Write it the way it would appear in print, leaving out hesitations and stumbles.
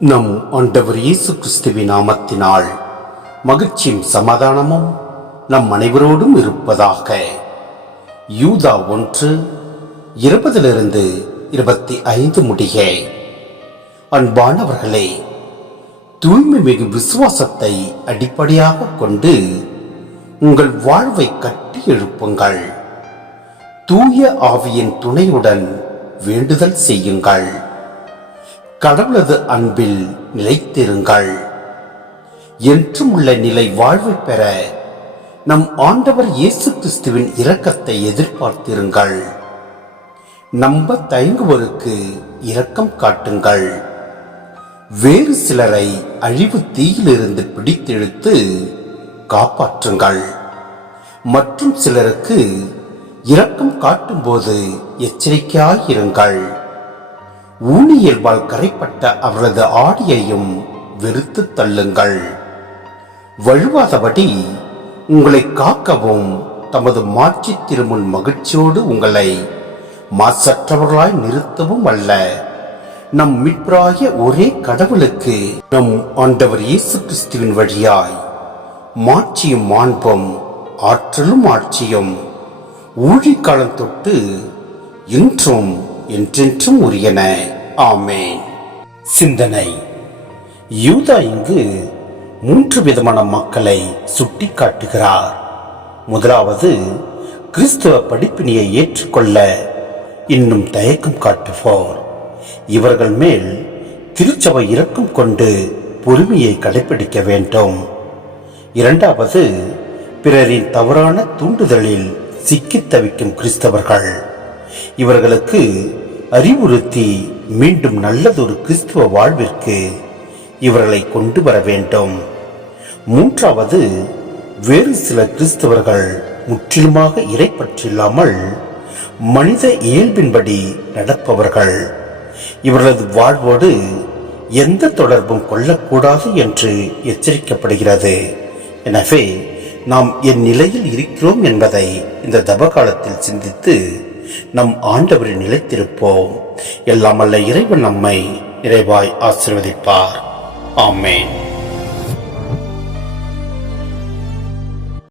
நம் ஆண்டவர் இயேசு கிறிஸ்துவின் நாமத்தினால் மகிழ்ச்சியும் சமாதானமும் நம் அனைவரோடும் இருப்பதாக. யூதா 1:20-25 முடிய. அன்பானவர்களே, தூய்மை மிகு விசுவாசத்தை அடிப்படையாக கொண்டு உங்கள் வாழ்வை கட்டி எழுப்புங்கள். தூய ஆவியின் துணையுடன் வேண்டுதல் செய்யுங்கள். கடவுளது அன்பில் நிலைத்திருங்கள். என்றும் உள்ள நிலை வாழ்வை பெற நம் ஆண்டவர் இயேசு கிறிஸ்துவின் இரக்கத்தை எதிர்பார்த்திருங்கள். நம்ப தயங்குவோருக்கு இரக்கம் காட்டுங்கள். வேறு சிலரை அழிவு தீயிலிருந்து பிடித்தெடுத்து காப்பாற்றுங்கள். மற்றும் சிலருக்கு இரக்கம் காட்டும்போது எச்சரிக்கையாயிருங்கள். ஊனியல்பால் கரைப்பட்ட அவரது ஆடியையும் வெறுத்து தள்ளுங்கள். வழுவாதபடி உங்களை காக்கவும் தமது மாட்சி திருமுன் மகிழ்ச்சியோடு உங்களை மாசற்றவர்களாய் நிறுத்தவும் அல்ல, நம் மீட்பராகிய ஒரே கடவுளுக்கு நம் ஆண்டவர் இயேசு கிறிஸ்துவின் வழியாய் மாட்சியும் மாண்பும் ஆற்றலும் ஆட்சியும் ஊழிக்காலம் தொட்டு இன்றும் என்றென்றும் உரியன. ஆமென். சிந்தனை. யூதா இங்கு 3 விதமான மக்களை சுட்டி காட்டுகிறார். முதலாவது, கிறிஸ்துவ படிப்பினையை ஏற்றுக்கொள்ள இன்னும் தயக்கம் காட்டுவோர். இவர்கள் மேல் திருச்சபை இரக்கம் கொண்டு பொறுமையை கடைபிடிக்க வேண்டும். இரண்டாவது, பிறரின் தவறான தூண்டுதலில் சிக்கித் தவிக்கும் கிறிஸ்தவர்கள். இவர்களுக்கு அறிவுறுத்தி மீண்டும் நல்லதொரு கிறிஸ்துவ வாழ்விற்கு இவர்களை கொண்டு வர வேண்டும். மூன்றாவது, வேறு சில கிறிஸ்தவர்கள் முற்றிலுமாக இறைப்பற்றில்லாமல் மனித இயல்பின்படி நடப்பவர்கள். இவர்களது வாழ்வோடு எந்த தொடர்பும் கொள்ளக்கூடாது என்று எச்சரிக்கப்படுகிறது. எனவே நாம் என் நிலையில் இருக்கிறோம் என்பதை இந்த தபகாலத்தில் சிந்தித்து நம் ஆண்டவரின் நிலைத்திருப்போம். எல்லாம் அல்ல இறைவன் நம்மை நிறைவாய் ஆசீர்வதிப்பார். ஆமென்.